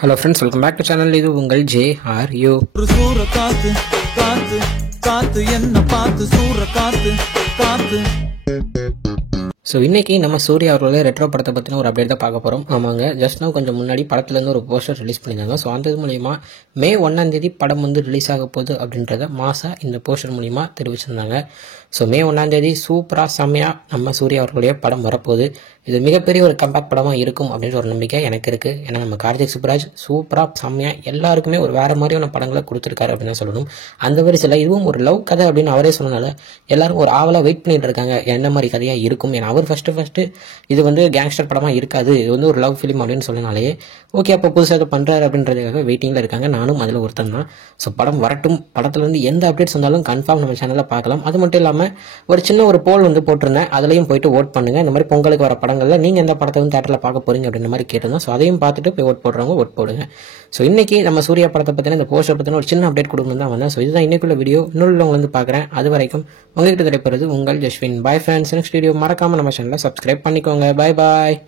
Hello friends, welcome back to channel. இது உங்கள் JRU. சூற காத்து காத்து காத்து என்ன பார்த்து சூற காத்து காத்து. ஸோ இன்னைக்கு நம்ம சூர்யா அவர்களோட ரெட்ரோ படத்தை பற்றின ஒரு அப்டேட் தான் பார்க்க போகிறோம். ஆமாங்க, ஜஸ்ட் நான் கொஞ்சம் முன்னாடி படத்துலேருந்து ஒரு போஸ்டர் ரிலீஸ் பண்ணியிருந்தாங்க. ஸோ அந்த இது மூலிமா May 1 படம் ரிலீஸ் ஆக போகுது அப்படின்றத மாசா இந்த போஸ்டர் மூலிமா தெரிவிச்சிருந்தாங்க. ஸோ May 1 சூப்பராக செம்மையாக நம்ம சூர்யா அவர்களுடைய படம் வரப்போகுது. இது மிகப்பெரிய ஒரு கம்பேக்ட் படமாக இருக்கும் அப்படின்ற ஒரு நம்பிக்கை எனக்கு இருக்குது. ஏன்னா நம்ம கார்த்திக் சுப்ராஜ் சூப்பராக செம்மையாக எல்லாருக்குமே ஒரு வேறு மாதிரியான படங்களை கொடுத்துருக்காரு அப்படின்னு சொல்லணும். அந்த வரிசையில் இதுவும் ஒரு லவ் கதை அப்படின்னு அவரே சொன்னனால எல்லாரும் ஒரு ஆவலாக வெயிட் பண்ணிட்டு இருக்காங்க என்ன மாதிரி கதையாக இருக்கும். ஏன்னா அவர் ஃபஸ்ட்டு இது கேங்ஸ்டர் படமாக இருக்காது, இது ஒரு லவ் ஃபிலிம் அப்படின்னு சொன்னனாலேயே ஓகே அப்போ புதுசாக பண்ணுறாரு அப்படின்றதுக்காக வெயிட்டிங்கில் இருக்காங்க. நானும் அதில் ஒருத்தன் தான். ஸோ படம் வரட்டும், படத்துலேருந்து எந்த அப்டேட்ஸ் வந்தாலும் கன்ஃபார்ம் நம்ம சேனலில் பார்க்கலாம். அது மட்டும் இல்லாமல் ஒரு சின்ன ஒரு போல் போட்டிருந்தேன், அதுலேயும் போயிட்டு ஓட் பண்ணுங்கள். இந்த மாதிரி பொங்கலுக்கு வர படங்களில் நீங்கள் எந்த படத்தை தேட்டரில் பார்க்க போகிறீங்க அப்படின்ற மாதிரி கேட்டிருந்தோம். ஸோ அதையும் பார்த்துட்டு போய் ஓட் போடுறவங்க ஓட் போடுங்க. ஸோ இன்றைக்கி நம்ம சூர்யா படத்தை பற்றின இந்த போஸ்டர் பற்றின ஒரு சின்ன அப்டேட் கொடுக்கணும் தான் வந்தேன். ஸோ இதுதான் இன்னைக்குள்ள வீடியோ. இன்னொரு பார்க்குறேன். அது வரைக்கும் உங்ககிட்ட கிடைப்பது உங்கள் Jaswin. Bye friends. Next video மறக்காமல் நம்ம சேனலை சப்ஸ்கிரைப் பண்ணிக்கோங்க. பாய் பாய்.